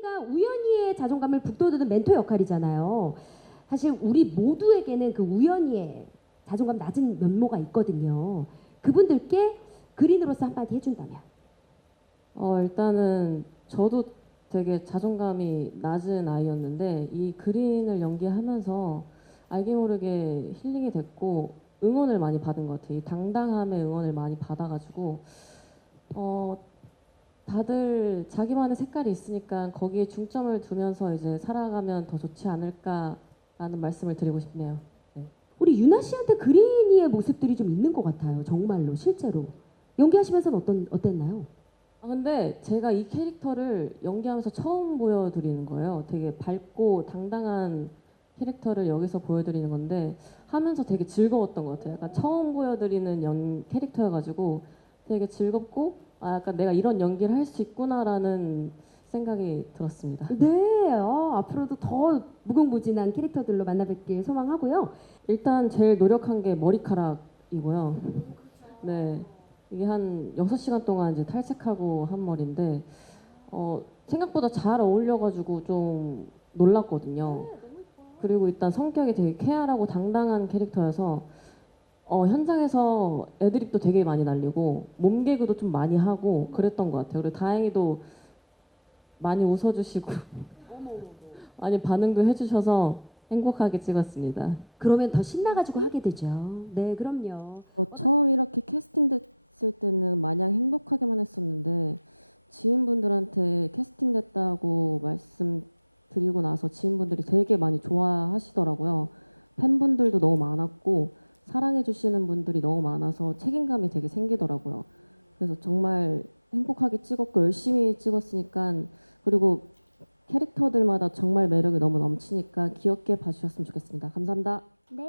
그린이가 우연히의 자존감을 북돋우는 멘토 역할이잖아요. 사실 우리 모두에게는 그 우연히의 자존감 낮은 면모가 있거든요. 그분들께 그린으로서 한마디 해준다면. 어, 일단은 저도 되게 자존감이 낮은 아이였는데 이 그린을 연기하면서 알게 모르게 힐링이 됐고 응원을 많이 받은 것 같아요. 이 당당함의 응원을 많이 받아가지고 어, 다들 자기만의 색깔이 있으니까 거기에 중점을 두면서 이제 살아가면 더 좋지 않을까라는 말씀을 드리고 싶네요. 우리 유나 씨한테 그린이의 모습들이 좀 있는 것 같아요. 정말로 실제로 연기하시면서는 어떤 어땠나요? 아 근데 제가 이 캐릭터를 연기하면서 처음 보여드리는 거예요. 되게 밝고 당당한 캐릭터를 여기서 보여드리는 건데 하면서 되게 즐거웠던 것 같아요. 약간 처음 보여드리는 연 캐릭터여가지고 되게 즐겁고 아 약간 내가 이런 연기를 할 수 있구나라는 생각이 들었습니다. 네, 어, 앞으로도 더 무궁무진한 캐릭터들로 만나뵙길 소망하고요. 일단 제일 노력한 게 머리카락이고요. 네. 이게 한 6시간 동안 이제 탈색하고 한 머리인데, 어, 생각보다 잘 어울려가지고 좀 놀랐거든요. 그리고 일단 성격이 되게 쾌활하고 당당한 캐릭터여서, 어, 현장에서 애드립도 되게 많이 날리고, 몸개그도 좀 많이 하고, 그랬던 것 같아요. 그리고 다행히도 많이 웃어주시고, 많이 반응도 해주셔서 행복하게 찍었습니다. 그러면 더 신나가지고 하게 되죠. 네, 그럼요. 어, 처음 이렇게 캐스팅됐을 때는 마냥 행복하게만 했었는데 지인분들한테 캐스팅됐다고 말씀드리고 나서 지인분들이 되게 많이 좋아하시더라고요. 팬분들도 너무 많았고 사랑해 주시는 분들이 너무 많아서 책임감이 되게 생기더라고요. 그래서 정말 행복하게 찍었고 열심히 찍었으니까 그리고 캐릭터들마다 정말 매력이 너무 넘치니까 귀엽게 봐주셨으면 좋겠습니다. 감사합니다. 네.